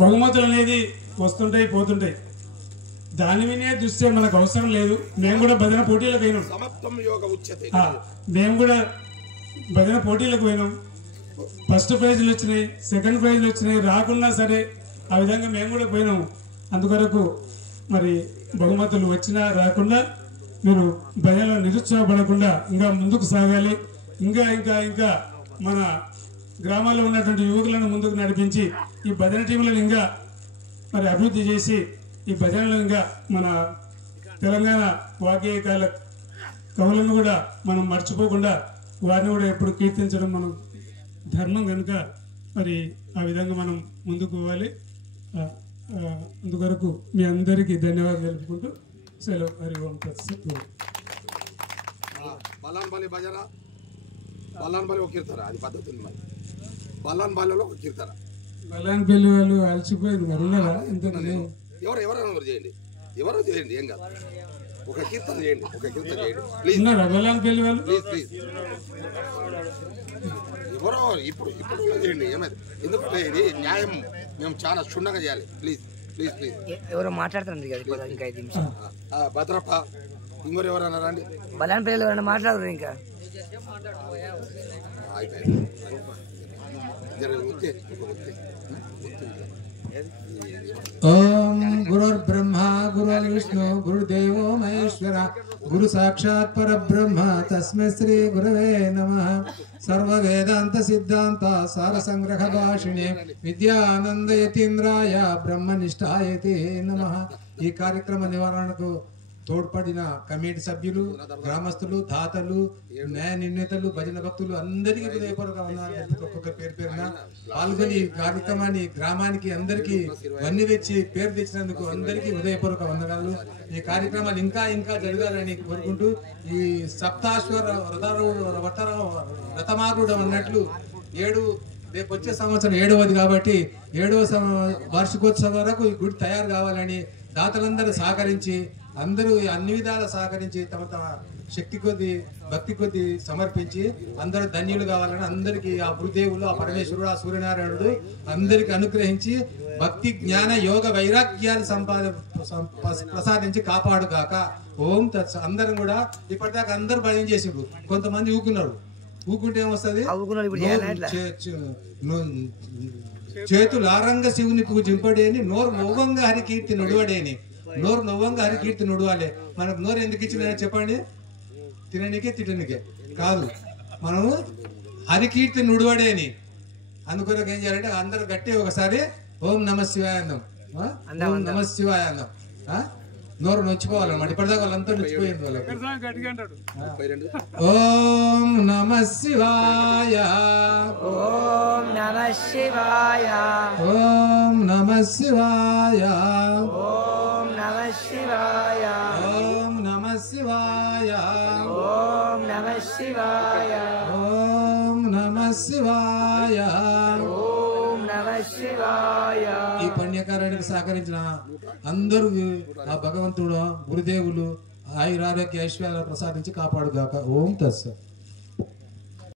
బహుమతులు అనేది వస్తుంటాయి పోతుంటాయి. దాని మీదే దృష్ట్యా మనకు అవసరం లేదు. మేము కూడా భజన పోటీలకు పోయినాం. మేము కూడా భజన పోటీలకు పోయినాం. ఫస్ట్ ప్రైజ్లు వచ్చినాయి, సెకండ్ ప్రైజ్లు వచ్చినాయి. రాకున్నా సరే ఆ విధంగా మేము కూడా పోయినాము. అందుకొరకు మరి బహుమతులు వచ్చినా రాకుండా మీరు భజనలో నిరుత్సాహపడకుండా ఇంకా ముందుకు సాగాలి. ఇంకా ఇంకా ఇంకా మన గ్రామాల్లో ఉన్నటువంటి యువకులను ముందుకు నడిపించి ఈ భజన టీములను ఇంకా మరి అభివృద్ధి చేసి ఈ భజనలు ఇంకా మన తెలంగాణ వాగ్గేయ కవులను కూడా మనం మర్చిపోకుండా వారిని కూడా ఎప్పుడు కీర్తించడం మనం ధర్మం కనుక మరి ఆ విధంగా మనం ముందుకు పోవాలి. అందుకొరకు మీ అందరికీ ధన్యవాదాలు తెలుపుకుంటూ సెలవు. హరి ఓం తత్సత్. బల్లాన్పల్లి భజన బల్లాన్పల్లి ఒక కీర్తన, అది పద్ధతి ఉంది. మరి బల్లాన్పల్లిలో ఒక కీర్తన. బల్లాన్పల్లి వాళ్ళు అలసిపోయింది మరి ఉన్నారా? ఎవరు చేయండి, ఎవరో చేయండి, ఏం కాదు. ఒక కీర్తన చేయండి, ఒక కీర్తన చేయండి ప్లీజ్. ఉన్నారా బల్లాన్పల్లి వాళ్ళు? ప్లీజ్ ప్లీజ్ ఎవరో ఇప్పుడు చేయండి, ఏమైంది? ఎందుకంటే ఇది న్యాయం మేము చాలా క్షుణ్ణంగా చేయాలి. Please please please. ఎవరో మాట్లాడుతున్నారు ఇంకా 5 నిమిషాలు. భద్రప్ప ఇంకోరు ఎవరన్నా రండి. బల్లాన్పల్లిలో ఎవరైనా మాట్లాడరు ఇంకా. ओम गुरुर्ब्रह्मा गुरुर्विष्णु गुरुदेवो महेश्वर गुरु साक्षात् परब्रह्म तस्मै श्री गुरवे नमः। सर्व वेदांत सिद्धांत सार संग्रह भाषिणे विद्यानंद यतीन्द्राय ब्रह्मनिष्ठायते नमः। ఈ కార్యక్రమ నివారణకు తోడ్పడిన కమిటీ సభ్యులు, గ్రామస్తులు, దాతలు, న్యాయ నిర్ణేతలు, భజన భక్తులు అందరికీ హృదయపూర్వక వందనాలు. ఒక్కొక్క పేరు పేరున పాల్గొని కార్యక్రమాన్ని గ్రామానికి అందరికీ వన్ని తెచ్చి పేరు తెచ్చినందుకు అందరికీ హృదయపూర్వక వందనాలు. ఈ కార్యక్రమాలు ఇంకా ఇంకా జరగాలని కోరుకుంటూ ఈ సప్తాశ్వర రథమారుడు అన్నట్లు రేపు వచ్చే సంవత్సరం 7వది కాబట్టి 7వ వార్షికోత్సవం వరకు ఈ గుడి తయారు కావాలని దాతలందరూ సహకరించి అందరూ అన్ని విధాలా సహకరించి తమ తమ శక్తి కొద్ది భక్తి కొద్ది సమర్పించి అందరూ ధన్యులు కావాలని అందరికీ ఆ గురుదేవులు, ఆ పరమేశ్వరుడు, ఆ సూర్యనారాయణుడు అందరికి అనుగ్రహించి భక్తి జ్ఞాన యోగ వైరాగ్యాలు ప్రసాదించి కాపాడుగాక. ఓం తత్స. అందరం కూడా ఇప్పటిదాకా అందరు భయం చేసిండ్రు, కొంతమంది ఊకున్నారు. ఊకుంటే ఏమొస్తుంది? చేతులు ఆరంగ శివుని పూజింపడేని, నోరు నవ్వంగా హరి కీర్తి నుడవడేని. నోరు నవ్వంగా హరి కీర్తి నుడవాలి. మనకు నోరు ఎందుకు ఇచ్చిందని చెప్పండి? తిననికే తిట్టనికే కాదు, మనము హరికీర్తి నుడవడేని. అందుకొరకు ఏం చేయాలంటే అందరూ గట్టి ఒకసారి ఓం నమ శివాయ అందం, ఓం నమ శివాయ అందం. నోరు నొచ్చిపోవాలన్నమాట. ఇప్పటిదాకా వాళ్ళంతా నొచ్చిపోయింది వాళ్ళకి. ఓం నమ శివాయ, ఓం నమ శివాయ, ఓం నమ శివాయ, ఓం నమ శివాయ, ఓం నమ శివాయ, ఓం నమ శివాయ, ఓం నమ శివాయ, ఓం నమ శివాయ. ఈ పుణ్యకార్యానికి సహకరించిన అందరూ ఆ భగవంతుడు, గురుదేవులు ఆయురారోగ్య ఐశ్వర్యాలు ప్రసాదించి కాపాడుగాక. ఓం తత్సత్.